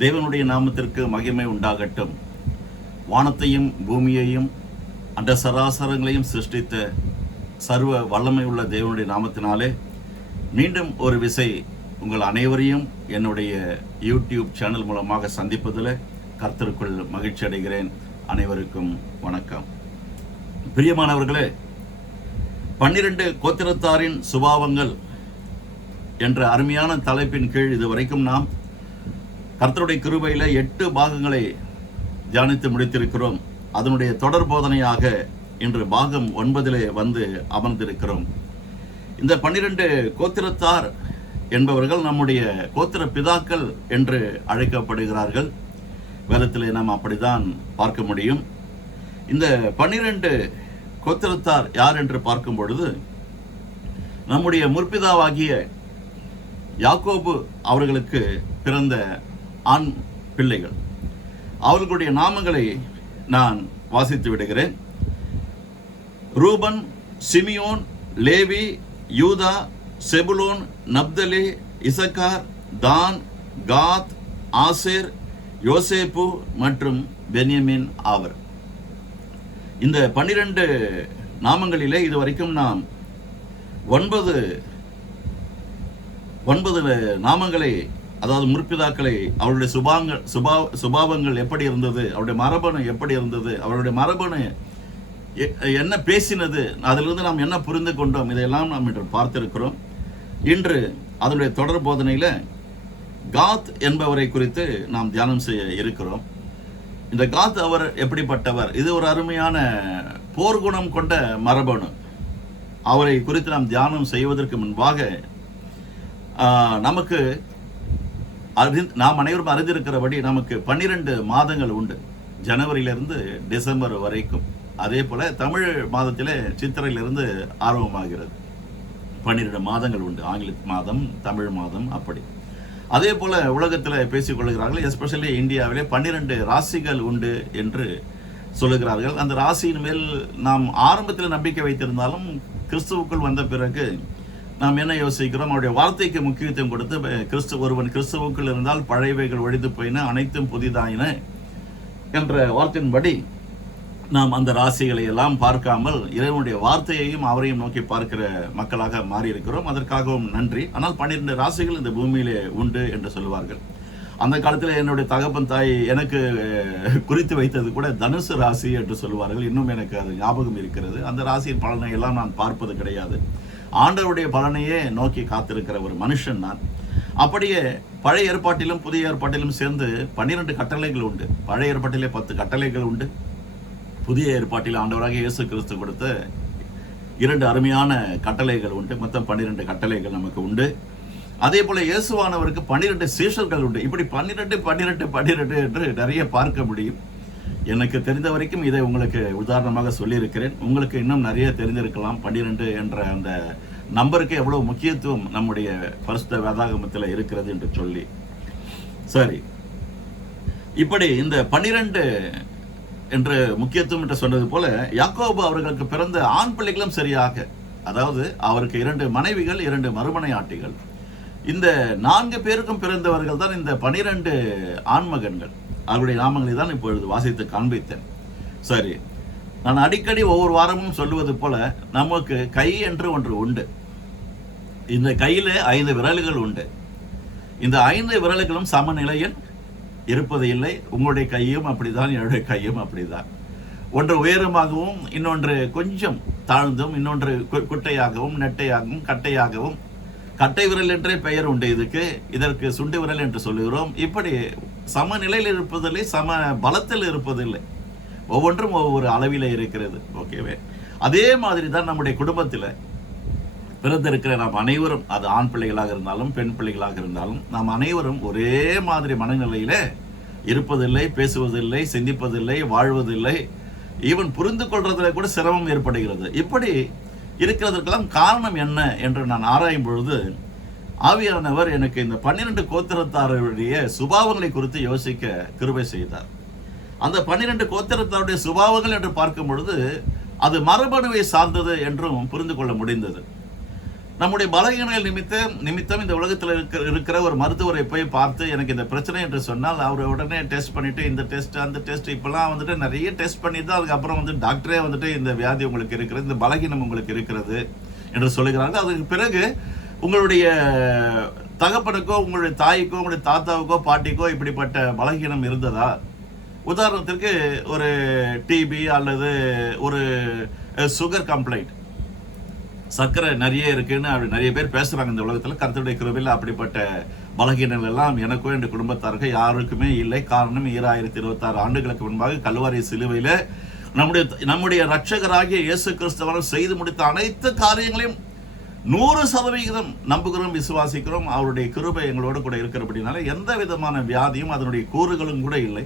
தேவனுடைய நாமத்திற்கு மகிமை உண்டாகட்டும். வானத்தையும் பூமியையும் அந்த சராசரங்களையும் சிருஷ்டித்த சர்வ வல்லமை உள்ள தேவனுடைய நாமத்தினாலே மீண்டும் ஒரு விசை உங்கள் அனைவரையும் என்னுடைய யூடியூப் சேனல் மூலமாக சந்திப்பதில் கர்த்தருக்குள் மகிழ்ச்சி அடைகிறேன். அனைவருக்கும் வணக்கம். பிரியமானவர்களே, 12 கோத்திரத்தாரின் சுபாவங்கள் என்ற அருமையான தலைப்பின் கீழ் இதுவரைக்கும் நாம் கர்த்தருடைய கிருபையில 8 பாகங்களை தியானித்து முடித்திருக்கிறோம். அதனுடைய தொடர் போதனையாக இன்று பாகம் 9 வந்து அமர்ந்திருக்கிறோம். இந்த 12 கோத்திரத்தார் என்பவர்கள் நம்முடைய கோத்திர பிதாக்கள் என்று அழைக்கப்படுகிறார்கள். வேதத்திலே நாம் அப்படித்தான் பார்க்க முடியும். இந்த 12 கோத்திரத்தார் யார் என்று பார்க்கும் பொழுது, நம்முடைய முற்பிதாவாகிய யாக்கோபு அவர்களுக்கு பிறந்த ஆண் பிள்ளைகள். அவர்களுடைய நாமங்களை நான் வாசித்து விடுகிறேன். ரூபன், சிமியோன், லேவி, யூதா, செபுலோன், நப்தலி, இசக்கார், தான், காத், ஆசேர், யோசேப்பு மற்றும் பென்யமின் ஆவர். இந்த 12 நாமங்களிலே இதுவரைக்கும் நாம் 9 நாமங்களை, அதாவது முற்பிதாக்களை, அவருடைய சுபாவங்கள் எப்படி இருந்தது, அவருடைய மரபணு எப்படி இருந்தது, அவருடைய மரபணு என்ன பேசினது, அதிலிருந்து நாம் என்ன புரிந்து கொண்டோம், இதையெல்லாம் நாம் இன்று பார்த்திருக்கிறோம். இன்று அதனுடைய தொடர் போதனையில காத் என்பவரை குறித்து நாம் தியானம் செய்ய இருக்கிறோம். இந்த காத் அவர் எப்படிப்பட்டவர்? இது ஒரு அருமையான போர்க்குணம் கொண்ட மரபணு. அவரை குறித்து நாம் தியானம் செய்வதற்கு முன்பாக நமக்கு நாம் அனைவரும் அறிந்திருக்கிறபடி நமக்கு 12 மாதங்கள் உண்டு, ஜனவரியிலிருந்து டிசம்பர் வரைக்கும். அதே போல தமிழ் மாதத்திலே சித்திரையிலிருந்து ஆரம்பமாகிறது. 12 மாதங்கள் உண்டு, ஆங்கில மாதம், தமிழ் மாதம், அப்படி. அதே போல உலகத்தில் பேசிக்கொள்கிறார்கள். எஸ்பெஷலி இந்தியாவிலே 12 ராசிகள் உண்டு என்று சொல்லுகிறார்கள். அந்த ராசியின் மேல் நாம் ஆரம்பத்தில் நம்பிக்கை வைத்திருந்தாலும் கிறிஸ்துவுக்குள் வந்த பிறகு நாம் என்ன யோசிக்கிறோம்? அவருடைய வார்த்தைக்கு முக்கியத்துவம் கொடுத்து ஒருவன் கிறிஸ்துவுக்குள் இருந்தால் பழையவைகள் ஒழிந்து போயின, அனைத்தும் புதிதாயின என்ற வார்த்தையின்படி நாம் அந்த ராசிகளை எல்லாம் பார்க்காமல் இறைவனுடைய வார்த்தையையும் அவரையும் நோக்கி பார்க்கிற மக்களாக மாறியிருக்கிறோம். அதற்காகவும் நன்றி. ஆனால் 12 ராசிகள் இந்த பூமியிலே உண்டு என்று சொல்லுவார்கள். அந்த காலத்தில் என்னுடைய தகப்பன் தாய் எனக்கு குறித்து வைத்தது கூட தனுசு ராசி என்று சொல்லுவார்கள். இன்னும் எனக்கு அது ஞாபகம் இருக்கிறது. அந்த ராசியின் பலனை எல்லாம் நான் பார்ப்பது கிடையாது. ஆண்டவருடைய பலனையே நோக்கி காத்திருக்கிற ஒரு மனுஷன் நான். அப்படியே பழைய ஏற்பாட்டிலும் புதிய ஏற்பாட்டிலும் சேர்ந்து 12 கட்டளைகள் உண்டு. பழைய ஏற்பாட்டிலே 10 கட்டளைகள் உண்டு. புதிய ஏற்பாட்டில் ஆண்டவராக இயேசு கிறிஸ்து கொடுத்த 2 அருமையான கட்டளைகள் உண்டு. மொத்தம் 12 கட்டளைகள் நமக்கு உண்டு. அதே போல இயேசுவானவருக்கு 12 சீஷர்கள் உண்டு. இப்படி 12 என்று நிறைய பார்க்க முடியும். எனக்கு தெரிந்த வரைக்கும் இதை உங்களுக்கு உதாரணமாக சொல்லியிருக்கிறேன். உங்களுக்கு இன்னும் நிறைய தெரிந்திருக்கலாம். 12 என்ற அந்த நம்பருக்கு எவ்வளவு முக்கியத்துவம் நம்முடைய பரிசுத்த வேதாகமத்தில் இருக்கிறது என்று சொல்லி. சரி, இப்படி இந்த 12 என்று முக்கியத்துவம் என்று சொன்னது போல யாக்கோபு அவர்களுக்கு பிறந்த ஆண் பிள்ளைகளும் சரியாக, அதாவது அவருக்கு 2 மனைவிகள், 2 மறுமனையாட்டிகள். இந்த 4 பேருக்கும் பிறந்தவர்கள் தான் இந்த 12 ஆண்மகன்கள். அவருடைய நாமங்களை தான் இப்பொழுது வாசித்து காண்பித்தேன். சரி, நான் அடிக்கடி ஒவ்வொரு வாரமும் சொல்லுவது போல நமக்கு கை என்று ஒன்று உண்டு. இந்த கையில 5 விரல்கள் உண்டு. இந்த 5 விரல்களும் சமநிலையில் இருப்பது இல்லை. உங்களுடைய கையும் அப்படிதான், என்னுடைய கையும் அப்படிதான். ஒன்று உயரமாகவும், இன்னொன்று கொஞ்சம் தாழ்ந்தும், இன்னொன்று குட்டையாகவும், நெட்டையாகவும், கட்டையாகவும். கட்டை விரல் என்றே பெயர் உண்டு இதற்கு சுண்டு விரல் என்று சொல்லுகிறோம். இப்படி சமநிலையில் இருப்பதில்லை, சம பலத்தில் இருப்பதில்லை. ஒவ்வொன்றும் ஒவ்வொரு அளவில இருக்கிறது. ஓகேவே. அதே மாதிரி தான் நம்முடைய குடும்பத்தில் பிறந்திருக்கிற நாம் அனைவரும், அது ஆண் பிள்ளைகளாக இருந்தாலும் பெண் பிள்ளைகளாக இருந்தாலும், நாம் அனைவரும் ஒரே மாதிரி மனநிலையில இருப்பதில்லை, பேசுவதில்லை, சிந்திப்பதில்லை, வாழ்வதில்லை. ஈவன் புரிந்து கொள்றதுல கூட சிரமம் ஏற்படுகிறது. இப்படி இருக்கிறதற்கெல்லாம் காரணம் என்ன என்று நான் ஆராயும் பொழுது ஆவியானவர் எனக்கு இந்த 12 கோத்திரத்தாருடைய சுபாவங்களை குறித்து யோசிக்க கிருபை செய்தார். அந்த 12 கோத்திரத்தாருடைய சுபாவங்கள் என்று பார்க்கும் பொழுது அது மரபணுவை சார்ந்தது என்றும் புரிந்து கொள்ள முடிந்தது. நம்முடைய பலகீனங்கள் நிமித்தம் இந்த உலகத்தில் இருக்கிற ஒரு மருத்துவரை போய் பார்த்து எனக்கு இந்த பிரச்சனை என்று சொன்னால் அவர் உடனே டெஸ்ட் பண்ணிட்டு இந்த டெஸ்ட் அந்த டெஸ்ட் இப்பெல்லாம் வந்துட்டு நிறைய டெஸ்ட் பண்ணி தான் அதுக்கப்புறம் வந்து டாக்டரே வந்துட்டு இந்த வியாதி உங்களுக்கு இருக்கிறது, இந்த பலகீனம் உங்களுக்கு இருக்கிறது என்று சொல்லுகிறார்கள். அதுக்கு பிறகு உங்களுடைய தகப்பனுக்கோ உங்களுடைய தாய்க்கோ உங்களுடைய தாத்தாவுக்கோ பாட்டிக்கோ இப்படிப்பட்ட பலகீனம் இருந்ததா? உதாரணத்திற்கு ஒரு டிபி அல்லது ஒரு சுகர் கம்ப்ளைண்ட், சர்க்கரை நிறைய இருக்குன்னு அப்படி நிறைய பேர் பேசுறாங்க இந்த உலகத்தில். கர்த்தருடைய கிருபையில் அப்படிப்பட்ட பலகீனங்கள் எல்லாம் எனக்கோ என் குடும்பத்தாருக்கு யாருக்குமே இல்லை. காரணம் 2026 ஆண்டுகளுக்கு முன்பாக கல்வாரி சிலுவையில் நம்முடைய ரட்சகராகிய இயேசு கிறிஸ்துவர்கள் செய்து முடித்த அனைத்து காரியங்களையும் 100% நம்புகிறோம், விசுவாசிக்கிறோம். அவருடைய கிருபை எங்களோடு கூட இருக்கிறபடினால எந்த விதமான வியாதியும் அதனுடைய கூறுகளும் கூட இல்லை.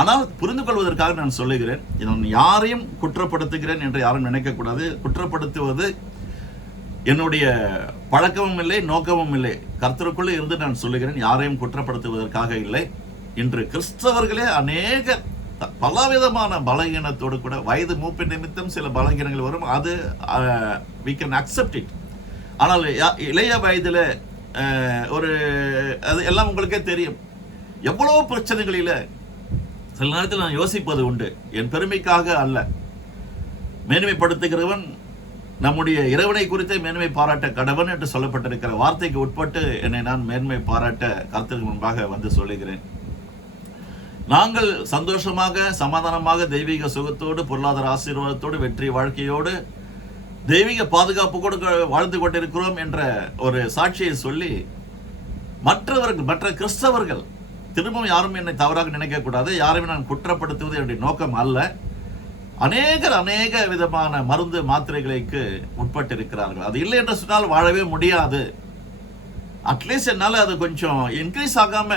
ஆனால் புரிந்து கொள்வதற்காக நான் சொல்லுகிறேன், நான் யாரையும் குற்றப்படுத்துகிறேன் என்று யாரும் நினைக்கக்கூடாது. குற்றப்படுத்துவது என்னுடைய பழக்கமும் இல்லை, நோக்கமும் இல்லை. கர்த்தருக்குள்ளே இருந்து நான் சொல்லுகிறேன், யாரையும் குற்றப்படுத்துவதற்காக இல்லை. இன்று கிறிஸ்தவர்களே அநேக பலவிதமான பலகீனத்தோடு கூட, வயது மூப்பின் நிமித்தம் சில பலகீனங்கள் வரும், அது we can accept it. ஆனால் இளைய வயதில் ஒரு அது எல்லாம் உங்களுக்கே தெரியும், எவ்வளோ பிரச்சனைகளில் சில நேரத்தில் நான் யோசிப்பது உண்டு. என் பெருமைக்காக அல்ல, மேன்மைப்படுத்துகிறவன் நம்முடைய இறைவனை குறித்து மேன்மை பாராட்ட கடவன் என்று சொல்லப்பட்டிருக்கிற வார்த்தைக்கு உட்பட்டு என்னை நான் மேன்மை பாராட்ட கர்த்தருக்கு முன்பாக வந்து சொல்லுகிறேன். நாங்கள் சந்தோஷமாக சமாதானமாக தெய்வீக சுகத்தோடு பொருளாதார ஆசீர்வாதத்தோடு வெற்றி வாழ்க்கையோடு தெய்வீக பாதுகாப்பு கூட வாழ்ந்து கொண்டிருக்கிறோம் என்ற ஒரு சாட்சியை சொல்லி மற்ற கிறிஸ்தவர்கள் திரும்பவும் யாரும் என்னை தவறாக நினைக்கக்கூடாது, யாரையும் நான் குற்றப்படுத்துவது என்னுடைய நோக்கம் அல்ல. அநேக விதமான மருந்து மாத்திரைகளுக்கு உட்பட்டு இருக்கிறார்கள். அது இல்லை என்று சொன்னால் வாழவே முடியாது. அட்லீஸ்ட் என்னால் அது கொஞ்சம் இன்க்ரீஸ் ஆகாம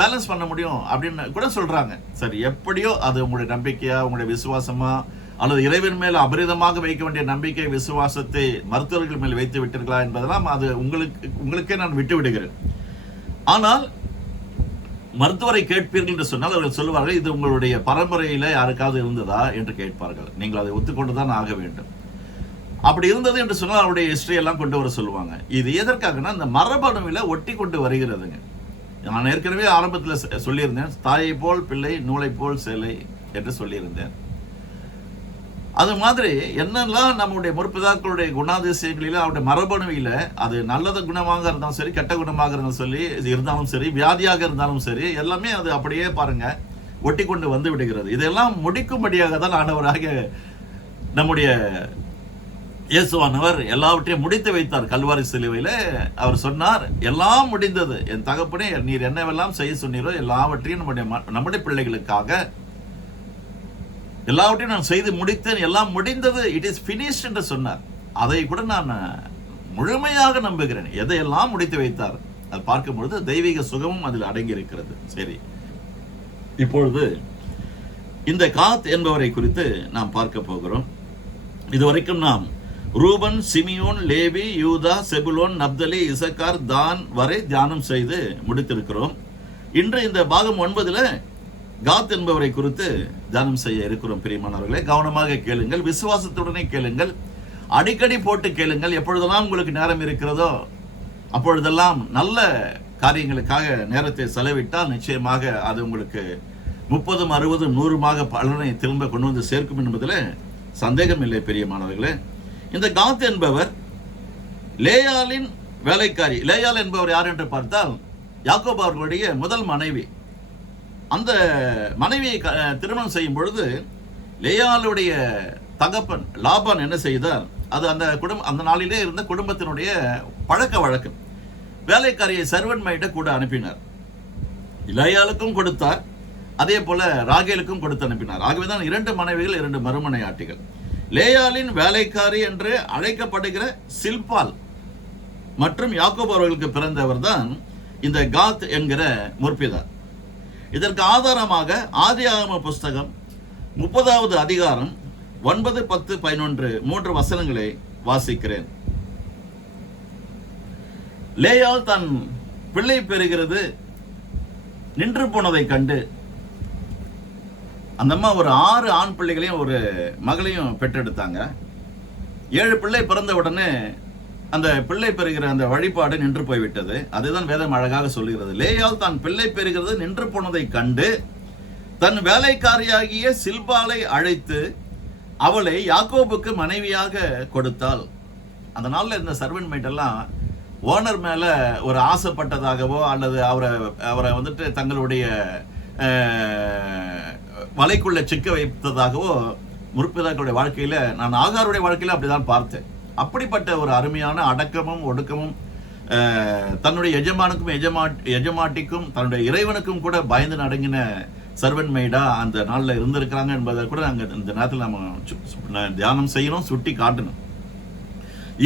பேலன்ஸ் பண்ண முடியும் அப்படின்னு கூட சொல்றாங்க. சரி, எப்படியோ அது உங்களுடைய நம்பிக்கையா, உங்களுடைய விசுவாசமா, அல்லது இறைவன் மேல் அபரிதமாக வைக்க வேண்டிய நம்பிக்கை விசுவாசத்தை மருத்துவர்கள் மேல் வைத்து விட்டீர்களா என்பதெல்லாம் அது உங்களுக்கே நான் விட்டு விடுகிறேன். ஆனால் மருத்துவரை கேட்பீர்கள் என்று சொன்னால் அவர்கள் சொல்லுவார்கள், இது உங்களுடைய பரம்பரையில யாருக்காவது இருந்ததா என்று கேட்பார்கள். நீங்கள் அதை ஒத்துக்கொண்டுதான் ஆக வேண்டும். அப்படி இருந்தது என்று சொன்னால் அவருடைய ஹிஸ்டரி எல்லாம் கொண்டு வர சொல்லுவாங்க. இது எதற்காகனா இந்த மரபணுவில ஒட்டி கொண்டு வருகிறதுங்க. நான் ஏற்கனவே ஆரம்பத்தில் சொல்லியிருந்தேன், தாயை போல் பிள்ளை நூலை போல் சேலை என்று சொல்லியிருந்தேன். அது மாதிரி என்னெல்லாம் நம்முடைய முற்பிதாக்களுடைய குணாதிசயங்களில அவருடைய மரபணுவில அது நல்லத குணமாக இருந்தாலும் சரி, கெட்ட குணமாக இருந்தாலும் சரி, வியாதியாக இருந்தாலும் சரி, எல்லாமே அது அப்படியே பாருங்க ஒட்டி கொண்டு வந்து விடுகிறது. இதெல்லாம் முடிக்கும்படியாக தான் ஆண்டவராக நம்முடைய இயேசுவானவர் எல்லாவற்றையும் முடித்து வைத்தார். கல்வாரி சிலுவையில அவர் சொன்னார், எல்லாம் முடிந்தது, என் தகப்பனே நீர் என்னவெல்லாம் செய்ய சொன்னீரோ எல்லாவற்றையும் நம்முடைய பிள்ளைகளுக்காக எல்லாவற்றையும் நான் செய்து முடித்தேன், எல்லாம் முடிந்தது, இட் இஸ் ஃபினிஷ்ட் என்று சொன்னார். அதை கூட நான் முழுமையாக நம்புகிறேன். எதையெல்லாம் முடித்து வைத்தார் அது பார்க்கும் பொழுது தெய்வீக சுகமும் அதில் அடங்கி இருக்கிறது. சரி, இப்பொழுது இந்த காத் என்பவரை குறித்து நாம் பார்க்க போகிறோம். இதுவரைக்கும் நாம் ரூபன், சிமியோன், லேவி, யூதா, செபுலோன், நப்தலி, இசக்கார், தான் வரை தியானம் செய்து முடித்திருக்கிறோம். இன்று இந்த பாகம் 9 காத் என்பவரை குறித்து தியானம் செய்ய இருக்கிறோம். பிரியமானவர்களே, கவனமாக கேளுங்கள், விசுவாசத்துடனே கேளுங்கள், அடிக்கடி போட்டு கேளுங்கள். எப்பொழுதெல்லாம் உங்களுக்கு நேரம் இருக்கிறதோ அப்பொழுதெல்லாம் நல்ல காரியங்களுக்காக நேரத்தை செலவிட்டால் நிச்சயமாக அது உங்களுக்கு 30, 60, 100 பலனை திரும்ப கொண்டு வந்து சேர்க்கும் என்பதில் சந்தேகம் இல்லை. பிரியமானவர்களே, இந்த காத் என்பவர் லேயாலின் வேலைக்காரி. லேயால் என்பவர் யார் என்று பார்த்தால் யாக்கோபு அவர்களுடைய முதல் மனைவி. அந்த மனைவியை திருமணம் செய்யும் பொழுது லேயாளுடைய தகப்பன் லாபான் என்ன செய்தார், அது அந்த நாளிலே இருந்த குடும்பத்தினுடைய பழக்க வழக்கம். வேலைக்காரியை சர்வன் மைட்ட கூட அனுப்பினார். லேயாளுக்கும் கொடுத்தார், அதே போல ராகேலுக்கும் கொடுத்து அனுப்பினார். ஆகவேதான் 2 மனைவிகள், 2 மறுமனையாட்டிகள். லேயாலின் வேலைக்காரி என்று அழைக்கப்படுகிற சில்பால் மற்றும் யாக்கோபு அவர்களுக்கு பிறந்தவர் தான் இந்த காத் என்கிற முற்பிதார். இதற்கு ஆதாரமாக ஆதியாகம புஸ்தகம் 30வது அதிகாரம் 9, 10, 11 3 வசனங்களை வாசிக்கிறேன். லேயால் தன் பிள்ளை பெறுகிறது நின்று போனதை கண்டு அந்த அம்மா ஒரு 6 ஆண் பிள்ளைகளையும் ஒரு மகளையும் பெற்றெடுத்தாங்க. 7 பிள்ளை பிறந்த உடனே அந்த பிள்ளை பெறுகிற அந்த வழிபாடு நின்று போய்விட்டது. அதுதான் வேதம் அழகாக சொல்லுகிறது. லேயாள் தான் பிள்ளை பெறுகிறது நின்று போனதை கண்டு தன் வேலைக்காரியாகிய சில்பாளை அழைத்து அவளை யாக்கோபுக்கு மனைவியாக கொடுத்தாள். அந்த நாளில் இந்த சர்வன்ட் மைட் எல்லாம் ஓனர் மேல ஒரு ஆசைப்பட்டதாகவோ அல்லது அவரை வந்துட்டு தங்களுடைய வலைக்குள்ள சிக்க வைத்ததாகவோ முற்பிதாக்களுடைய வாழ்க்கையில, நான் ஆகாருடைய வாழ்க்கையில அப்படிதான் பார்த்தேன். அப்படிப்பட்ட ஒரு அருமையான அடக்கமும் ஒடுக்கமும், தன்னுடைய எஜமானுக்கும் எஜமாட்டிக்கும் தன்னுடைய இறைவனுக்கும் கூட பயந்து நடுங்கின சர்வன்ட் மெய்டா அந்த நாளில் இருந்திருக்கிறாங்க என்பதை கூட நாங்கள் இந்த நேரத்தில் நம்ம தியானம் செய்யணும், சுட்டி காட்டணும்.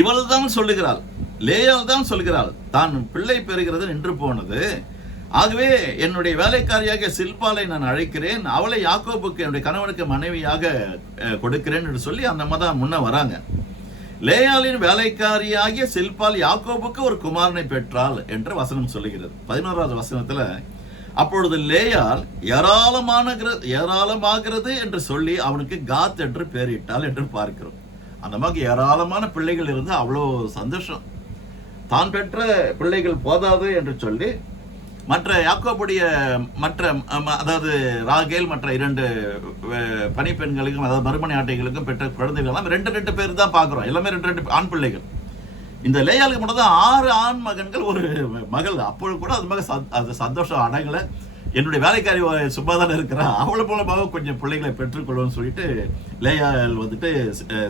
இவள் தான் சொல்லுகிறாள், லேயாள் தான் சொல்லுகிறாள், தான் பிள்ளை பெறுகிறது நின்று போனது, ஆகவே என்னுடைய வேலைக்காரியாக சில்பாலை நான் அழைக்கிறேன், அவளை யாக்கோபுக்கு என்னுடைய கணவனுக்கு மனைவியாக கொடுக்கிறேன் என்று சொல்லி அந்த மதம் முன்ன வராங்க. லேயாளின் வேலைக்காரியாகிய சில்பால் யாக்கோபுக்கு ஒரு குமாரனை பெற்றாள் என்று வசனம் சொல்லுகிறது. 11வது வசனத்துல, அப்பொழுது லேயாள் ஏராளமாகிறது என்று சொல்லி அவனுக்கு காத் என்று பெயரிட்டாள் என்று பார்க்கிறோம். அந்த மாதிரி ஏராளமான பிள்ளைகள் இருந்து அவ்வளோ சந்தோஷம். தான் பெற்ற பிள்ளைகள் போதாது என்று சொல்லி மற்ற யாக்கோபுடைய அதாவது ராகேல் மற்ற 2 பணிப்பெண்களுக்கும் அதாவது மறுமணி ஆட்டைகளுக்கும் பெற்ற குழந்தைகள் எல்லாம் 2 பேர் தான் பார்க்கிறோம். எல்லாமே 2 ஆண் பிள்ளைகள். இந்த லேயாளுக்கு மட்டும் தான் 6 ஆண் மகன்கள் ஒரு மகள். அப்பொழுது கூட அது சந்தோஷம் அடங்கலை. என்னுடைய வேலைக்காரி சும்மா தானே இருக்கிறா, அவளை மூலமாக கொஞ்சம் பிள்ளைகளை பெற்றுக்கொள்ளும்னு சொல்லிட்டு லேயாள் வந்துட்டு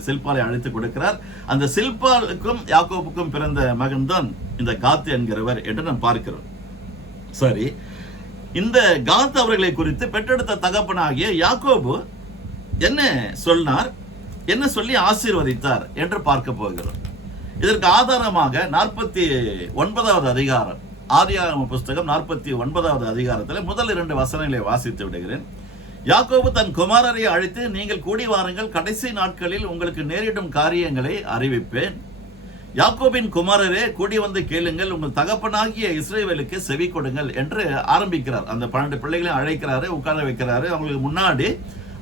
சில்பாலை அழைத்து கொடுக்கிறார். அந்த சில்பாலுக்கும் யாக்கோபுக்கும் பிறந்த மகன் தான் இந்த காத் என்கிறவர் என்று நாம் பார்க்கிறோம். சரி, இந்த காத் அவர்களை குறித்து பெற்றெடுத்த தகப்பனாகிய யாக்கோபு என்ன சொன்னார், என்ன சொல்லி ஆசீர்வதித்தார் என்று பார்க்க போகிறோம். இதற்கு ஆதாரமாக 49வது அதிகாரம், ஆதியாகம புஸ்தகம் 49வது அதிகாரத்தில் முதல் 2 வசனங்களை வாசித்து விடுகிறேன். யாக்கோபு தன் குமாரரை அழைத்து, நீங்கள் கூடி வாருங்கள், கடைசி நாட்களில் உங்களுக்கு நேரிடும் காரியங்களை அறிவிப்பேன். யாக்கோபின் குமாரரே, கூடி வந்து கேளுங்கள், உங்கள் தகப்பனாகிய இஸ்ரவேலுக்கு செவி கொடுங்கள் என்று ஆரம்பிக்கிறார். அந்த 12 பிள்ளைகளையும் அழைக்கிறாரு, உட்கார வைக்கிறாரு. அவங்களுக்கு முன்னாடி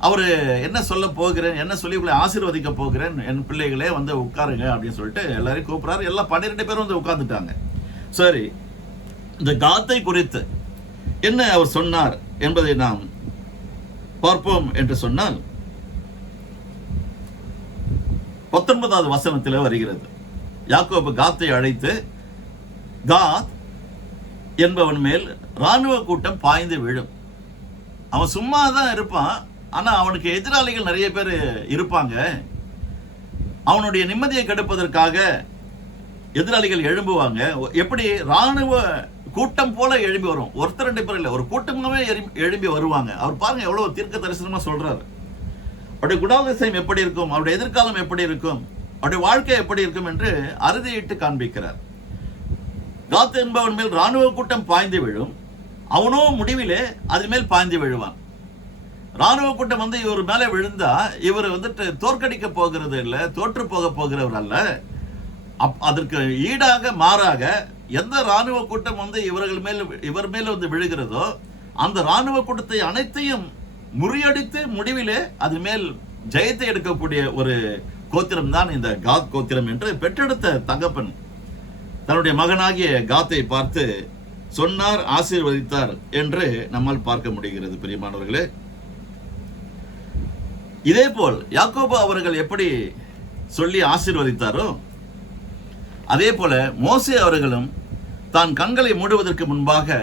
அவரு என்ன சொல்ல போகிறேன், என்ன சொல்லி உங்களை ஆசீர்வதிக்க போகிறேன், என் பிள்ளைகளே வந்து உட்காருங்க அப்படின்னு சொல்லிட்டு எல்லாரையும் கூப்பிடுறாரு. எல்லாம் 12 பேரும் வந்து உட்கார்ந்துட்டாங்க. சரி, இந்த காத்தை குறித்து என்ன அவர் சொன்னார் என்பதை நாம் பார்ப்போம் என்று சொன்னால் 19வது வசனத்தில் வருகிறது. யாக்கோபு காத்தை அழைத்து, காத் என்பவன் மேல் இராணுவ கூட்டம் பாய்ந்து விழும். அவன் சும்மா தான் இருப்பான், ஆனா அவனுக்கு எதிராளிகள் நிறைய பேர் இருப்பாங்க. அவனுடைய நிம்மதியை கெடுப்பதற்காக எதிராளிகள் எழும்புவாங்க. எப்படி இராணுவ கூட்டம் போல எழும்பி வரும். ஒருத்தர் 2 பேர் இல்லை, ஒரு கூட்டமாகவே எழும்பி வருவாங்க. அவர் பாருங்க எவ்வளவு தீர்க்க தரிசனமா சொல்றாரு. அவருடைய குணாதிசயம் எப்படி இருக்கும், அவருடைய எதிர்காலம் எப்படி இருக்கும், அவருடைய வாழ்க்கை எப்படி இருக்கும் என்று அறுதியிட்டு காண்பிக்கிறார். காத் என்பவன் மேல் இராணுவ கூட்டம் பாய்ந்து விழும், அவனோ முடிவிலே அது மேல் பாய்ந்து விழுவான். இராணுவ கூட்டம் வந்து இவர் மேலே விழுந்தா இவர் வந்துட்டு தோற்கடிக்க போகிறது இல்லை, தோற்று போக போகிறவர் அல்ல. அதற்கு ஈடாக மாறாக எந்த இராணுவ கூட்டம் வந்து இவர் மேல் வந்து விழுகிறதோ அந்த இராணுவ கூட்டத்தை அனைத்தையும் முறியடித்து முடிவிலே அது மேல் ஜெயத்தை எடுக்கக்கூடிய ஒரு கோத்திரம் தான் இந்த காத் கோத்திரம் என்று பெற்றெடுத்த தகப்பன் தன்னுடைய மகனாகிய காத்தை பார்த்து சொன்னார், ஆசீர்வதித்தார் என்று நம்மால் பார்க்க முடிகிறது. பிரியமானவர்களே, இதே போல் யாக்கோபு அவர்கள் எப்படி சொல்லி ஆசீர்வதித்தாரோ அதே போல மோசே அவர்களும் தான் கண்களை மூடுவதற்கு முன்பாக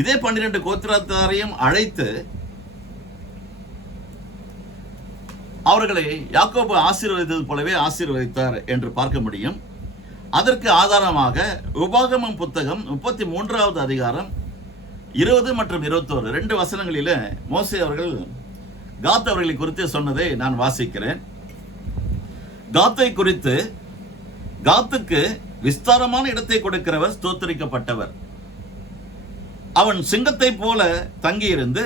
இதே 12 கோத்திரத்தாரையும் அழைத்து அவர்களை யாக்கோபு ஆசீர்வதித்தது போலவே ஆசீர்வதித்தார் என்று பார்க்க முடியும். அதற்கு ஆதாரமாக உபாகமம் புத்தகம் 33வது அதிகாரம் 20 மற்றும் 21 2 வசனங்களில மோசே அவர்கள் காத் அவர்களை குறித்து சொன்னதை நான் வாசிக்கிறேன். காத்தை குறித்து, காத்துக்கு விஸ்தாரமான இடத்தை கொடுக்கிறவர் ஸ்தோத்திரிக்கப்பட்டவர். அவன் சிங்கத்தை போல தங்கியிருந்து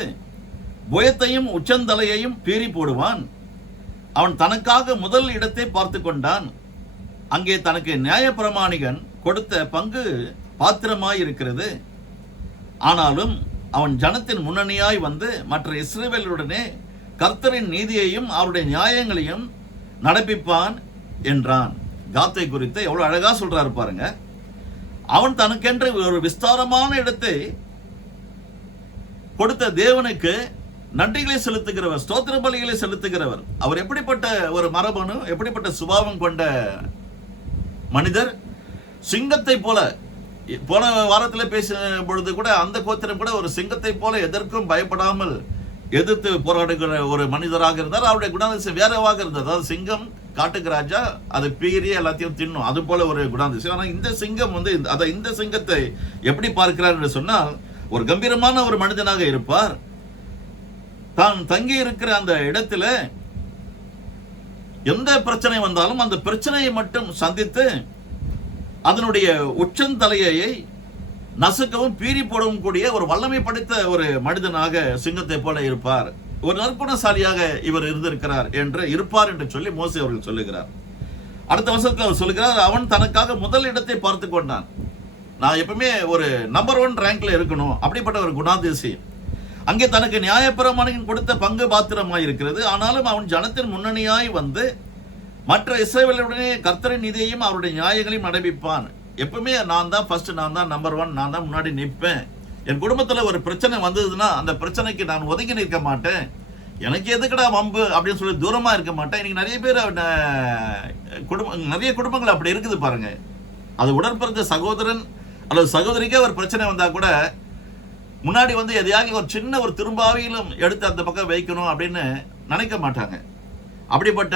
புயத்தையும் உச்சந்தலையையும் பீறி போடுவான். அவன் தனக்காக முதல் இடத்தை பார்த்து கொண்டான். அங்கே தனக்கு நியாயப்பிரமாணிகன் கொடுத்த பங்கு பாத்திரமாயிருக்கிறது. ஆனாலும் அவன் ஜனத்தின் முன்னணியாய் வந்து மற்ற இஸ்ரவேலுடனே கர்த்தரின் நீதியையும் அவருடைய நியாயங்களையும் நடப்பிப்பான் என்றான். காத்தை குறித்து எவ்வளவு அழகா சொல்றாரு பாருங்க. அவன் தனக்கென்று ஒரு விஸ்தாரமான இடத்தை கொடுத்த தேவனுக்கு நன்றிகளை செலுத்துகிறவர், ஸ்தோத்திர பலிகளை செலுத்துகிறவர். அவர் எப்படிப்பட்ட ஒரு மரபணு, எப்படிப்பட்ட சுபாவம் கொண்ட மனிதர். சிங்கத்தை போல, போன வாரத்தில் பேசும் பொழுது கூட அந்த கோத்திரம் கூட ஒரு சிங்கத்தை போல எதற்கும் பயப்படாமல் எதிர்த்து போராடுகிற ஒரு மனிதராக இருந்தார். அவருடைய குணாதிசயம் வேறவாக இருந்தது. அதாவது சிங்கம் காட்டுக்கு ராஜா, அது பீறி எல்லாத்தையும் தின்னும், அது போல ஒரு குணாதிசயம். ஆனால் இந்த சிங்கம் இந்த சிங்கத்தை எப்படி பார்க்கிறார் என்று சொன்னால், ஒரு கம்பீரமான ஒரு மனிதனாக இருப்பார். தான் தங்கி இருக்கிற அந்த இடத்துல எந்த பிரச்சனை வந்தாலும் அந்த பிரச்சனையை மட்டும் சந்தித்து அதனுடைய உச்சந்தலையை நசுக்கவும் பீறி போடவும் கூடிய ஒரு வல்லமை படைத்த ஒரு மனிதனாக சிங்கத்தை போல இருப்பார். ஒரு நற்குணசாலியாக இவர் இருந்திருக்கிறார் என்று இருப்பார் என்று சொல்லி மோசே அவர்கள் சொல்லுகிறார். அடுத்த வருஷத்துல அவர் சொல்லுகிறார், அவன் தனக்காக முதல் இடத்தை பார்த்து கொண்டான். நான் எப்பவுமே ஒரு நம்பர் 1 ரேங்க்ல இருக்கணும், அப்படிப்பட்ட ஒரு குணாதிசயம். அங்கே தனக்கு நியாயப்பிரமாணிகள் கொடுத்த பங்கு பாத்திரமாய் இருக்கிறது. ஆனாலும் அவன் ஜனத்தின் முன்னணியாய் வந்து மற்ற இஸ்ரவேலருடனே கர்த்தரின் நீதியையும் அவருடைய நியாயங்களையும் நடப்பிப்பான். எப்பவுமே நான் தான் ஃபர்ஸ்ட், நான் தான் நம்பர் 1, நான் தான் முன்னாடி நிற்பேன். என் குடும்பத்தில் ஒரு பிரச்சனை வந்ததுன்னா அந்த பிரச்சனைக்கு நான் ஒதுங்கி நிற்க மாட்டேன். எனக்கு எதுக்கடா வம்பு அப்படின்னு சொல்லி தூரமா இருக்க மாட்டேன். இன்னைக்கு நிறைய பேர் நிறைய குடும்பங்கள் அப்படி இருக்குது பாருங்க. அது உடன்பிறந்த சகோதரன் அல்லது சகோதரிக்கே ஒரு பிரச்சனை வந்தா கூட முன்னாடி வந்து எதையாக ஒரு சின்ன ஒரு திரும்பாவிலும் எடுத்து அந்த பக்கம் வைக்கணும் அப்படின்னு நினைக்க மாட்டாங்க. அப்படிப்பட்ட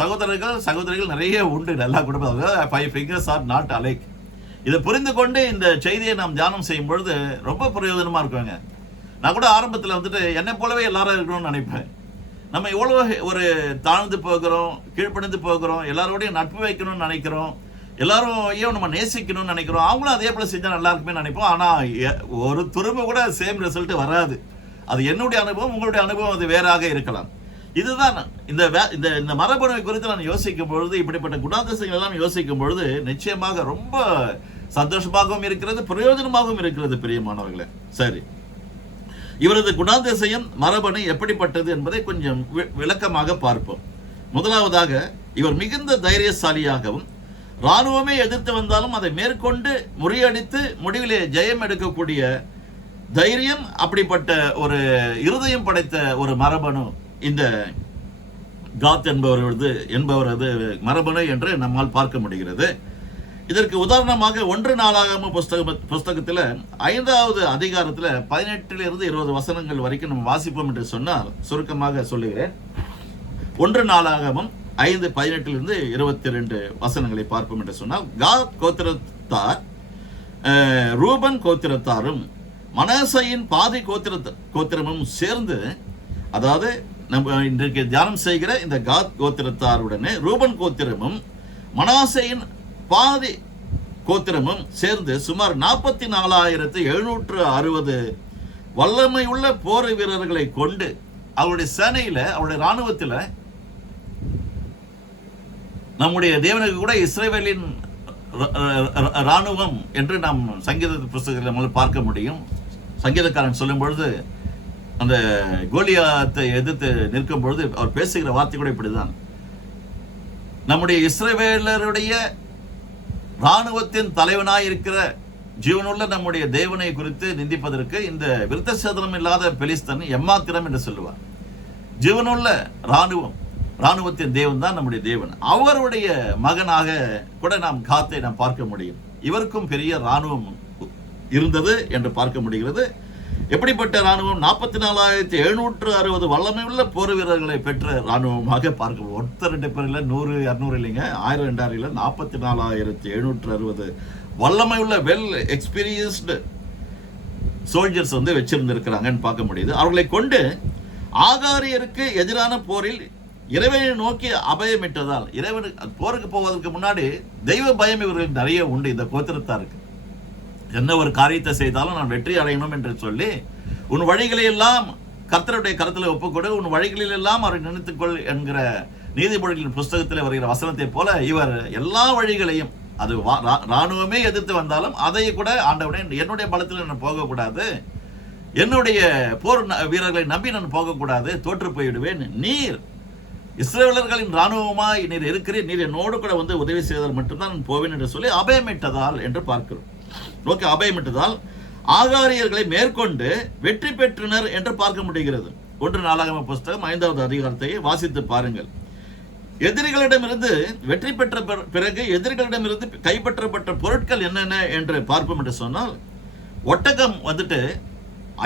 சகோதரிகள் நிறைய உண்டு எல்லா குடும்பம். 5 fingers are not alike. இதை புரிந்து கொண்டு இந்த செய்தியை நாம் தியானம் செய்யும் பொழுது ரொம்ப பிரயோஜனமா இருக்குங்க. நான் கூட ஆரம்பத்தில் வந்துட்டு என்னை போலவே எல்லாரும் இருக்கணும்னு நினைப்பேன். நம்ம இவ்வளோ ஒரு தாழ்ந்து போகிறோம், கீழ்ப்பணிந்து போகிறோம், எல்லாரோடையும் நட்பு வைக்கணும்னு நினைக்கிறோம், எல்லாரும் நம்ம நேசிக்கணும்னு நினைக்கிறோம், அவங்களும் அதே போல செஞ்சா நல்லா இருக்குமே நினைப்போம். ஆனால் ஒரு துரும்பு கூட சேம் ரிசல்ட் வராது. அது என்னுடைய அனுபவம், உங்களுடைய அனுபவம் அது வேறாக இருக்கலாம். இதுதான் இந்த மரபணுவை குறித்து நான் யோசிக்கும் பொழுது, இப்படிப்பட்ட குணாதிசயங்கள் எல்லாம் யோசிக்கும் பொழுது நிச்சயமாக ரொம்ப சந்தோஷமாகவும் இருக்கிறது, பிரயோஜனமாகவும் இருக்கிறது பிரியமானவர்களே. சரி, இவரது குணாதிசயம் மரபணு எப்படிப்பட்டது என்பதை கொஞ்சம் விளக்கமாக பார்ப்போம். முதலாவதாக, இவர் மிகுந்த தைரியசாலியாகவும் இராணுவமே எதிர்த்து வந்தாலும் அதை மேற்கொண்டு முறியடித்து முடிவிலே ஜெயம் எடுக்கக்கூடிய தைரியம், அப்படிப்பட்ட ஒரு இருதயம் படைத்த ஒரு மரபணு இந்த காத் என்பவரது மரபணு என்று நம்மால் பார்க்க முடிகிறது. இதற்கு உதாரணமாக 1 நாளாகம புஸ்தகத்தில் 5வது அதிகாரத்தில் 18 20 வசனங்கள் வரைக்கும் நம்ம வாசிப்போம் என்று சொன்னால், சுருக்கமாக சொல்லுகிறேன். 1 நாளாகமம் 5:18 22 வசனங்களை பார்ப்போம் என்று சொன்னால், காத் கோத்திரத்தார் ரூபன் கோத்திரத்தாரும் மனாசையின் பாதி கோத்திரமும் சேர்ந்து, அதாவது நம்ம இன்றைக்கு தியானம் செய்கிற இந்த காத் கோத்திரத்தாருடனே ரூபன் கோத்திரமும் மனாசையின் பாதி கோத்திரமும் சேர்ந்து சுமார் 44,760 வல்லமையுள்ள போர் வீரர்களை கொண்டு அவருடைய சேனையில, அவருடைய இராணுவத்தில், நம்முடைய தேவனுக்கு கூட இஸ்ரவேலின் இராணுவம் என்று நாம் சங்கீத புஸ்தகத்தில் நம்மளால் பார்க்க முடியும். சங்கீதக்காரன் சொல்லும் பொழுது, அந்த கோலியாத்தை எதிர்த்து நிற்கும் பொழுது அவர் பேசுகிற வார்த்தை கூட இப்படிதான், நம்முடைய இஸ்ரவேலருடைய இராணுவத்தின் தலைவனாய் இருக்கிற ஜீவனுள்ள நம்முடைய தேவனை குறித்து நிந்திப்பதற்கு இந்த விருத்த சேதனம் இல்லாத பெலிஸ்தன் எம்மாத்திரம் என்று சொல்லுவார். ஜீவனுள்ள இராணுவத்தின் தேவன் தான் நம்முடைய தேவன். அவருடைய மகனாக கூட நாம் காத்தை நாம் பார்க்க முடியும். இவருக்கும் பெரிய இராணுவம் இருந்தது என்று பார்க்க முடிகிறது. எப்படிப்பட்ட இராணுவம்? 44,760 வல்லமை உள்ள போர் வீரர்களை பெற்ற இராணுவமாக பார்க்க, ஒருத்தர் 2 பேர் இல்லை, 100 200 இல்லைங்க, 1000 2000 இல்லை, 44,760 வல்லமை உள்ள வெல் எக்ஸ்பீரியன்ஸ்டு சோல்ஜர்ஸ் வந்து வச்சிருந்திருக்கிறாங்கன்னு பார்க்க முடியுது. அவர்களை கொண்டு ஆகாரியருக்கு எதிரான போரில் இறைவனை நோக்கி அபயமிட்டதால், இறைவன் போருக்கு போவதற்கு முன்னாடி தெய்வ பயம் இவர்களுக்கு நிறைய உண்டு. இந்த கோத்திரத்தாருக்கு என்ன ஒரு காரியத்தை செய்தாலும் நான் வெற்றி அடையணும் என்று சொல்லி, உன் வழிகளை எல்லாம் கர்த்தருடைய கருத்தில் ஒப்புக்கொடு, உன் வழிகளில் எல்லாம் அவரை நினைத்துக்கொள் என்கிற நீதிமொழிகளின் புஸ்தகத்தில் வருகிற வசனத்தை போல இவர் எல்லா வழிகளையும், அது இராணுவமே எதிர்த்து வந்தாலும் அதை கூட ஆண்டவனே என்னுடைய பலத்தில் நான் போகக்கூடாது, என்னுடைய போர் வீரர்களை நம்பி நான் போகக்கூடாது, தோற்று போய்விடுவேன், நீர் இஸ்ரவேலர்களின் இராணுவமாய் நீர் இருக்கிறீர், நீர் என்னோடு கூட வந்து உதவி செய்தால் மட்டும்தான் நான் போவேன் என்று சொல்லி அபயமிட்டதால் என்று பார்க்கிறோம். ஓகே, அபயமிட்டதால் ஆகாரியர்களை மேற்கொண்டு வெற்றி பெற்றனர் என்று பார்க்க முடிகிறது. 1 நாளாகம புஸ்தகம் 5வது அதிகாரத்தை வாசித்து பாருங்கள். எதிரிகளிடமிருந்து வெற்றி பெற்ற பிறகு எதிரிகளிடமிருந்து கைப்பற்றப்பட்ட பொருட்கள் என்னென்ன என்று பார்ப்போம் என்று சொன்னால், ஒட்டகம் வந்துட்டு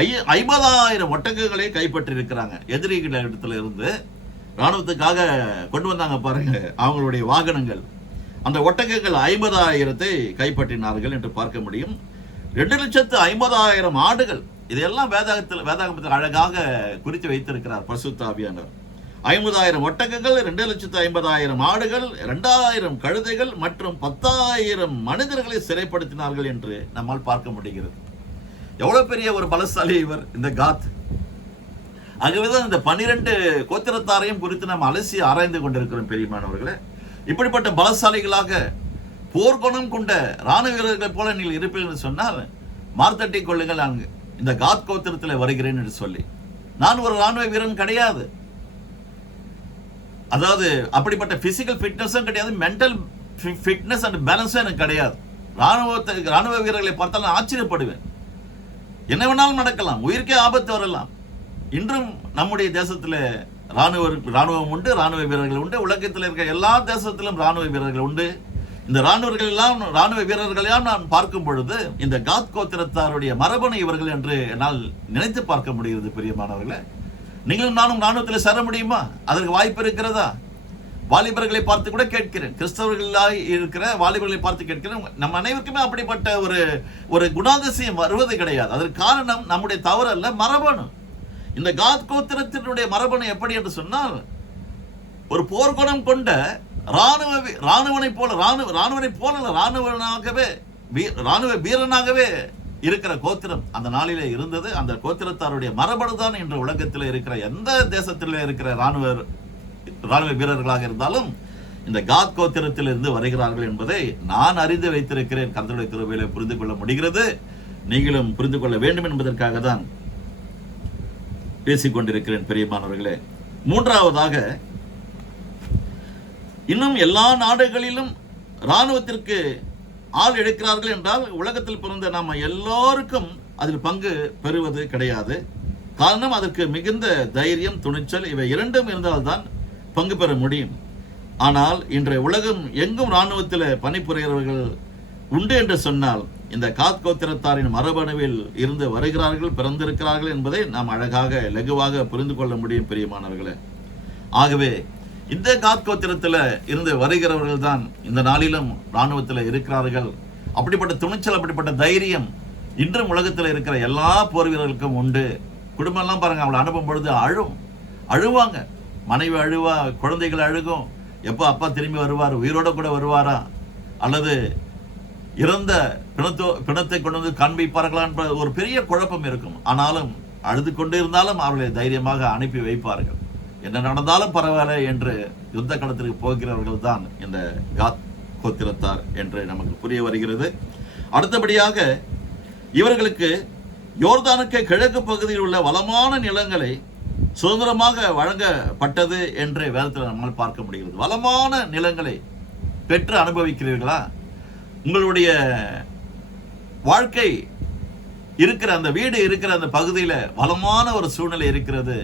50,000 ஒட்டகங்களை கைப்பற்றிருக்கிறாங்க. எதிரிகளிடத்துல இருந்து இராணுவத்துக்காக கொண்டு வந்தாங்க பாருங்க அவங்களுடைய வாகனங்கள். அந்த ஒட்டகங்கள் 50,000 கைப்பற்றினார்கள் என்று பார்க்க முடியும். 2,50,000 ஆடுகள், இதையெல்லாம் வேதாகமத்தில் அழகாக குறித்து வைத்திருக்கிறார் பரிசுத்த ஆவியானவர். 50,000 ஒட்டகங்கள், 2,50,000 ஆடுகள், 2,000 கழுதைகள் மற்றும் 10,000 மனிதர்களை சிறைப்படுத்தினார்கள் என்று நம்மால் பார்க்க முடிகிறது. எவ்வளவு பெரிய ஒரு பலசாலி இவர் இந்த காத். ஆகவேதான் இந்த 12 கோத்திரத்தாரையும் குறித்து நாம் அலசி ஆராய்ந்து கொண்டிருக்கிறோம் பெரியமானவர்களே. இப்படிப்பட்ட பலசாலிகளாக போர்க்குணம் கொண்ட ராணுவ வீரர்களை போல நீங்கள் இருப்பீர்கள் என்று சொன்னால் மார்த்தட்டி கொள்ளுங்கள், நான் இந்த காத் கோத்திரத்தில் வருகிறேன் என்று சொல்லி. நான் ஒரு ராணுவ வீரன் கிடையாது, அதாவது அப்படிப்பட்ட பிசிக்கல் ஃபிட்னஸும் கிடையாது, மென்டல் ஃபிட்னஸ் அண்ட் பேலன்ஸும் எனக்கு கிடையாது. ராணுவ வீரர்களை பார்த்தால் நான் ஆச்சரியப்படுவேன். என்ன வேணாலும் நடக்கலாம், உயிருக்கே ஆபத்து வரலாம். இன்றும் நம்முடைய தேசத்தில் ராணுவம் உண்டு, ராணுவ வீரர்கள் உண்டு. உலகத்தில் இருக்க எல்லா தேசத்திலும் ராணுவ வீரர்கள் உண்டு. இந்த ராணுவ வீரர்களெல்லாம் நான் பார்க்கும் பொழுது இந்த காத் கோத்திரத்தாருடைய மரபணு இவர்கள் என்று என்னால் நினைத்து பார்க்க முடிகிறது. பிரியமானவர்களே, நீங்களும் நானும் ராணுவத்தில் சேர முடியுமா? அதற்கு வாய்ப்பு இருக்கிறதா? வாலிபர்களை பார்த்து கூட கேட்கிறேன், கிறிஸ்தவர்களாய் இருக்கிற வாலிபர்களை பார்த்து கேட்கிறேன். நம்ம அனைவருக்குமே அப்படிப்பட்ட ஒரு குணாதிசயம் வருவது கிடையாது. அதற்கு காரணம் நம்முடைய தவறு அல்ல, மரபணு. இந்த காத் கோத்திரத்தினுடைய மரபணு எப்படி என்று சொன்னால், ஒரு போர்க்குணம் கொண்ட ராணுவனை போல ராணுவ வீரனாகவே இருக்கிற கோத்திரம் அந்த நாளிலே இருந்தது. அந்த கோத்திரத்தாருடைய மரபணு தான் இன்று உலகத்தில் இருக்கிற எந்த தேசத்தில் இருக்கிற ராணுவ வீரர்களாக இருந்தாலும் இந்த காத் கோத்திரத்தில் இருந்து வருகிறார்கள் என்பதை நான் அறிந்து வைத்திருக்கிறேன். கர்த்தருடைய கிருபையிலே புரிந்து கொள்ள முடிகிறது. நீங்களும் புரிந்து கொள்ள வேண்டும் என்பதற்காக தான் பேசிக்கொண்டிருக்கிறேன் பிரியமானவர்களே. மூன்றாவதாக, இன்னும் எல்லா நாடுகளிலும் இராணுவத்திற்கு ஆள் எடுக்கிறார்கள் என்றால் உலகத்தில் பிறந்த நாம எல்லோருக்கும் அதில் பங்கு பெறுவது கிடையாது. காரணம், அதற்கு மிகுந்த தைரியம், துணிச்சல் இவை இரண்டும் இருந்தால்தான் பங்கு பெற முடியும். ஆனால் இன்றைய உலகம் எங்கும் இராணுவத்தில் பணிபுரிகிறவர்கள் உண்டு என்று சொன்னால் இந்த காத் கோத்திரத்தாரின் மரபணுவில் இருந்து வருகிறார்கள், பிறந்திருக்கிறார்கள் என்பதை நாம் அழகாக லகுவாக புரிந்து கொள்ள முடியும் பிரியமானவர்களே. ஆகவே இந்த காத் கோத்திரத்தில் இருந்து வருகிறவர்கள் தான் இந்த நாளிலும் இராணுவத்தில் இருக்கிறார்கள். அப்படிப்பட்ட துணிச்சல், அப்படிப்பட்ட தைரியம் இன்றும் உலகத்தில் இருக்கிற எல்லா போர் வீரர்களுக்கும் உண்டு. குடும்பம்லாம் பாருங்க, அவளை அனுப்பும் பொழுது அழுவாங்க. மனைவி அழுவா, குழந்தைகள் அழுகும். எப்போ அப்பா திரும்பி வருவார், உயிரோட கூட வருவாரா, அல்லது இறந்த பிணத்தை கொண்டு வந்து காண்பிப்பார்களா என்ற ஒரு பெரிய குழப்பம் இருக்கும். ஆனாலும் அழுது கொண்டு இருந்தாலும் அவர்களை தைரியமாக அனுப்பி வைப்பார்கள். என்ன நடந்தாலும் பரவாயில்ல என்று யுத்த களத்திற்கு போகிறவர்கள் தான் இந்த காத் கோத்திரத்தார் என்று நமக்கு புரிய வருகிறது. அடுத்தபடியாக, இவர்களுக்கு யோர்தானுக்கு கிழக்கு பகுதியில் உள்ள வளமான நிலங்களை சுதந்திரமாக வழங்கப்பட்டது என்று வேதத்தில் நம்மால் பார்க்க முடிகிறது. வளமான நிலங்களை பெற்று அனுபவிக்கிறீர்களா? உங்களுடைய வாழ்க்கை இருக்கிற அந்த வீடு இருக்கிற அந்த பகுதியில் வளமான ஒரு சூழ்நிலை இருக்கிறது.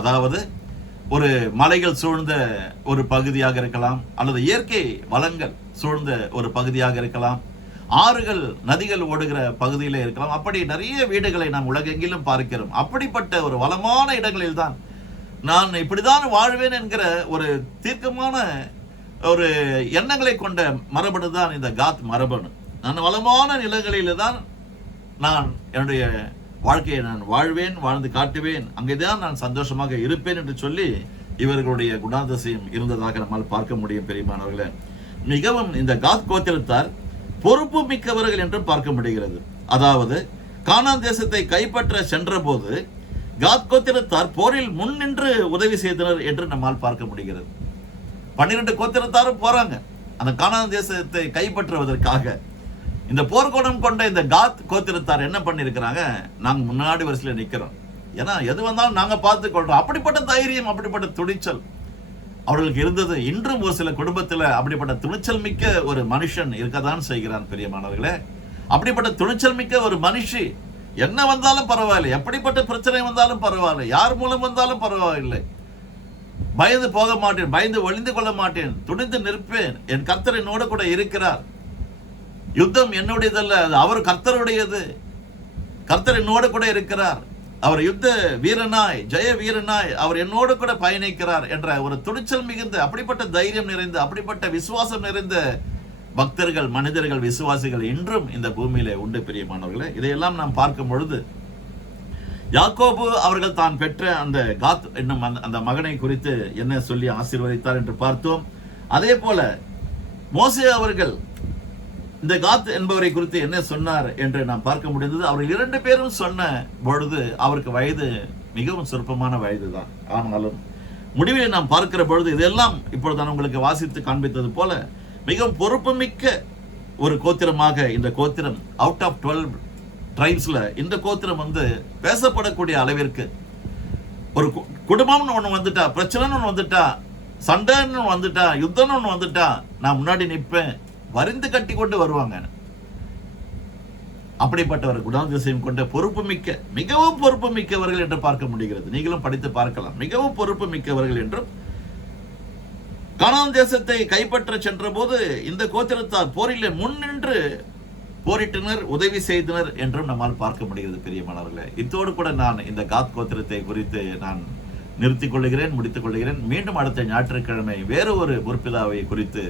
அதாவது ஒரு மலைகள் சூழ்ந்த ஒரு பகுதியாக இருக்கலாம், அல்லது இயற்கை வளங்கள் சூழ்ந்த ஒரு பகுதியாக இருக்கலாம், ஆறுகள் நதிகள் ஓடுகிற பகுதியில் இருக்கலாம். அப்படி நிறைய வீடுகளை நாம் உலகெங்கிலும் பார்க்கிறோம். அப்படிப்பட்ட ஒரு வளமான இடங்களில் தான் நான் இப்படிதான் வாழ்வேன் என்கிற ஒரு தீர்க்கமான ஒரு எண்ணங்களை கொண்ட மரபணு தான் இந்த காத் மரபணு. நான் வளமான நிலங்களில் தான் நான் என்னுடைய வாழ்க்கையை நான் வாழ்வேன், வாழ்ந்து காட்டுவேன், அங்கேதான் நான் சந்தோஷமாக இருப்பேன் என்று சொல்லி இவர்களுடைய குணாதிசயம் இருந்ததாக நம்மால் பார்க்க முடியும் பெரியமானவர்களே. மிகவும் இந்த காத் கோத்திரத்தார் பொறுப்பு மிக்கவர்கள் என்று பார்க்க முடிகிறது. அதாவது கானான் தேசத்தை கைப்பற்ற சென்ற போது காத் கோத்திரத்தார் போரில் முன் நின்று உதவி செய்தனர் என்று நம்மால் பார்க்க முடிகிறது. 12 கோத்திரத்தாரும் போறாங்க அந்த கானான் தேசத்தை கைப்பற்றுவதற்காக. இந்த போர்க்குணம் கொண்ட இந்த காத் கோத்திரத்தார் என்ன பண்ணிருக்கிறாங்க, நாங்க முன்னாடி வரிசையில் நிக்கிறோம், ஏன்னா எது வந்தாலும் நாங்க பார்த்து கொள்றோம். அப்படிப்பட்ட தைரியம், அப்படிப்பட்ட துணிச்சல் அவர்களுக்கு இருந்தது. இன்றும் ஒரு சில குடும்பத்தில் அப்படிப்பட்ட துணிச்சல் மிக்க ஒரு மனுஷன் இருக்கதான் செய்கிறான் பிரியமானவர்களே. அப்படிப்பட்ட துணிச்சல் மிக்க ஒரு மனுஷி என்ன வந்தாலும் பரவாயில்லை, எப்படிப்பட்ட பிரச்சனை வந்தாலும் பரவாயில்லை, யார் மூலம் வந்தாலும் பரவாயில்லை, பயந்து போக மாட்டேன், பயந்து ஒளிந்து கொள்ள மாட்டேன், துணிந்து நிற்பேன், என் கர்த்தர் என்னோடு கூட இருக்கிறார், யுத்தம் என்னுடையதல்ல, அது அவர் கர்த்தருடையது, கர்த்தர் என்னோடு கூட இருக்கிறார், அவர் யுத்த வீரனாய் ஜெய வீரனாய் அவர் என்னோடு கூட பயணிக்கிறார் என்ற ஒரு துணிச்சல் மிகுந்த, அப்படிப்பட்ட தைரியம் நிறைந்த, அப்படிப்பட்ட விசுவாசம் நிறைந்த பக்தர்கள், மனிதர்கள், விசுவாசிகள் இன்றும் இந்த பூமியிலே உண்டு பிரியமானவர்களே. இதையெல்லாம் நாம் பார்க்கும் பொழுது யாக்கோபு அவர்கள் தான் பெற்ற அந்த காத் என்னும் அந்த மகனை குறித்து என்ன சொல்லி ஆசீர்வதித்தார் என்று பார்த்தோம். அதே போல மோசே அவர்கள் இந்த காத் என்பவரை குறித்து என்ன சொன்னார் என்று நாம் பார்க்க முடிந்தது. அவர்கள் 2 பேரும் சொன்ன பொழுது அவருக்கு வயது மிகவும் சொற்பமான வயது தான். ஆனாலும் முடிவில் நாம் பார்க்கிற பொழுது இதெல்லாம் இப்பொழுது நான் உங்களுக்கு வாசித்து காண்பித்தது போல மிகவும் பொறுப்புமிக்க ஒரு கோத்திரமாக இந்த கோத்திரம், அவுட் ஆஃப் 12 ட்ரைப்ஸ்ல இந்த கோத்திரம் பேசப்படக்கூடிய அளவிற்கு ஒரு குடும்பம்னு ஒண்ணு வந்துட்டா, பிரச்சனைன்னு ஒண்ணு வந்துட்டா, சண்டைன்னு வந்துட்டா, யுத்தம்னு ஒண்ணு வந்துட்டா, நான் முன்னாடி நிற்பேன், வரிந்து கட்டி கொண்டு வருவாங்க. அப்படிப்பட்ட ஒரு குணாதிசயம் கொண்ட பொறுப்பு மிக்க, மிகவும் பொறுப்பு மிக்கவர்கள் என்று பார்க்க முடிகிறது. நீங்களும் படித்து பார்க்கலாம். மிகவும் பொறுப்பு மிக்கவர்கள் என்றும், கானான் தேசத்தை கைப்பற்ற சென்ற போது இந்த கோத்திரத்தார் போரிலே முன்னின்று போரிட்டனர், உதவி செய்தனர் என்றும் நம்மால் பார்க்க முடிகிறது பிரியமானவர்களே. இத்தோடு கூட நான் இந்த காத் கோத்திரத்தை குறித்து நான் நிறுத்திக் கொள்கிறேன், முடித்துக் கொள்கிறேன். மீண்டும் அடுத்த ஞாயிற்றுக்கிழமை வேறு ஒரு முற்பிதாவை குறித்து,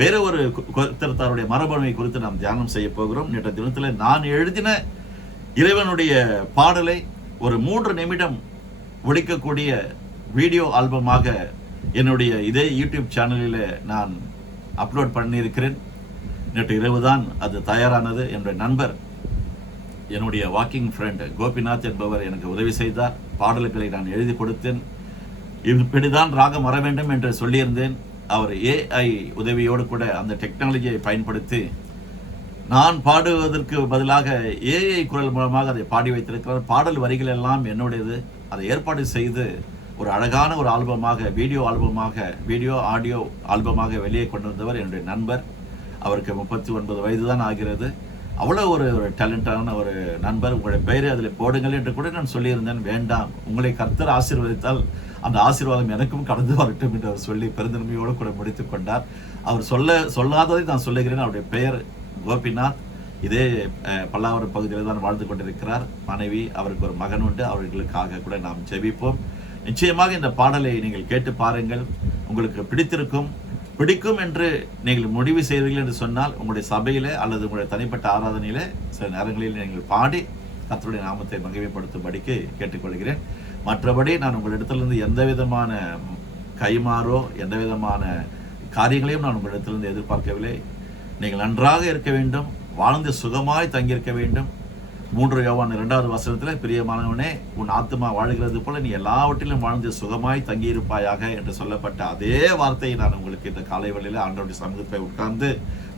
வேறு ஒரு கோத்திரத்தாருடைய மரபணுவை குறித்து நாம் தியானம் செய்ய போகிறோம். நேற்று தினத்தில் நான் எழுதின இறைவனுடைய பாடலை ஒரு 3 நிமிடம் ஒழிக்கக்கூடிய வீடியோ ஆல்பமாக என்னுடைய இதே யூடியூப் சேனலில் நான் அப்லோட் பண்ணியிருக்கிறேன். நேற்று இரவு தான் அது தயாரானது. என்னுடைய நண்பர், என்னுடைய வாக்கிங் ஃப்ரெண்ட் கோபிநாத் என்பவர் எனக்கு உதவி செய்தார். பாடல்களை நான் எழுதி கொடுத்தேன். இப்படிதான் ராகம் வர வேண்டும் என்று சொல்லியிருந்தேன். அவர் AI உதவியோடு கூட அந்த டெக்னாலஜியை பயன்படுத்தி நான் பாடுவதற்கு பதிலாக AI குரல் மூலமாக அதை பாடி வைத்திருக்கிறார். பாடல் வரிகள் எல்லாம் என்னுடையது. அதை ஏற்பாடு செய்து ஒரு அழகான ஒரு ஆல்பமாக, வீடியோ ஆல்பமாக, வீடியோ ஆடியோ ஆல்பமாக வெளியே கொண்டு வந்தவர் என்னுடைய நண்பர். அவருக்கு 39 வயது தான் ஆகிறது. அவ்வளோ ஒரு டேலண்டான ஒரு நண்பர். உங்களுடைய பெயரை அதில் போடுங்கள் என்று கூட நான் சொல்லியிருந்தேன். வேண்டாம், உங்களை கர்த்தர் ஆசீர்வதித்தால் அந்த ஆசீர்வாதம் எனக்கும் கடந்து வரட்டும் என்று அவர் சொல்லி பெருந்தன்மையோடு கூட முடித்து கொண்டார். அவர் சொல்லாததை நான் சொல்லுகிறேன். அவருடைய பெயர் கோபிநாத். இதே பல்லாவரம் பகுதியில் தான் வாழ்ந்து கொண்டிருக்கிறார். மனைவி, அவருக்கு ஒரு மகன் உண்டு. அவர்களுக்காக கூட நாம் ஜெபிப்போம். நிச்சயமாக இந்த பாடலை நீங்கள் கேட்டு பாருங்கள். உங்களுக்கு பிடிக்கும் என்று நீங்கள் முடிவு செய்வீர்கள் என்று சொன்னால் உங்களுடைய சபையிலே அல்லது உங்களுடைய தனிப்பட்ட ஆராதனையிலே சில நேரங்களில் நீங்கள் பாடி கர்த்தருடைய நாமத்தை மகிமைப்படுத்தும்படிக்கு கேட்டுக்கொள்கிறேன். மற்றபடி நான் உங்களிடத்திலிருந்து எந்த விதமான கைமாறோ எந்த விதமான காரியங்களையும் நான் உங்களிடத்திலிருந்து எதிர்பார்க்கவில்லை. நீங்கள் நன்றாக இருக்க வேண்டும், வாழ்ந்து சுகமாய் தங்கியிருக்க வேண்டும். 3 யோவான் 2வது வசனத்தில், பிரியமானவனே, உன் ஆத்மா வாழ்கிறது போல நீ எல்லாவற்றிலும் வாழ்ந்து சுகமாய் தங்கியிருப்பாயாக என்று சொல்லப்பட்ட அதே வார்த்தையை நான் உங்களுக்கு இந்த காலை வேளையில் ஆண்டவருடைய சமூகத்தில் உட்கார்ந்து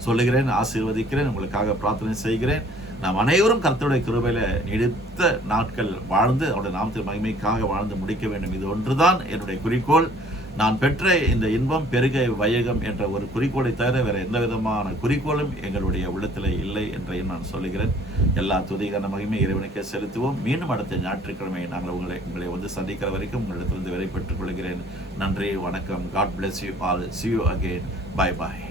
சொல்லுகிறேன், ஆசீர்வதிக்கிறேன், உங்களுக்காக பிரார்த்தனை செய்கிறேன். நாம் அனைவரும் கர்த்தருடைய கிருபையில நீடித்த நாட்கள் வாழ்ந்து அவருடைய நாமத்தின் மகிமைக்காக வாழ்ந்து முடிக்க வேண்டும். இது ஒன்றுதான் என்னுடைய குறிக்கோள். நான் பெற்ற இந்த இன்பம் பெருக வையகம் என்ற ஒரு குறிக்கோளை தவிர வேற எந்த விதமான குறிக்கோளும் எங்களுடைய உள்ளத்தில் இல்லை என்றையும் நான் சொல்லுகிறேன். எல்லா துதிகான மகிமை இறைவனுக்கே செலுத்துவோம். மீண்டும் அடுத்த ஞாயிற்றுக்கிழமை நாங்கள் உங்களை சந்திக்கிற வரைக்கும் உங்களிடத்திலிருந்து விடை பெற்றுக் கொள்கிறேன். நன்றி, வணக்கம். God bless you all. See you again. Bye bye.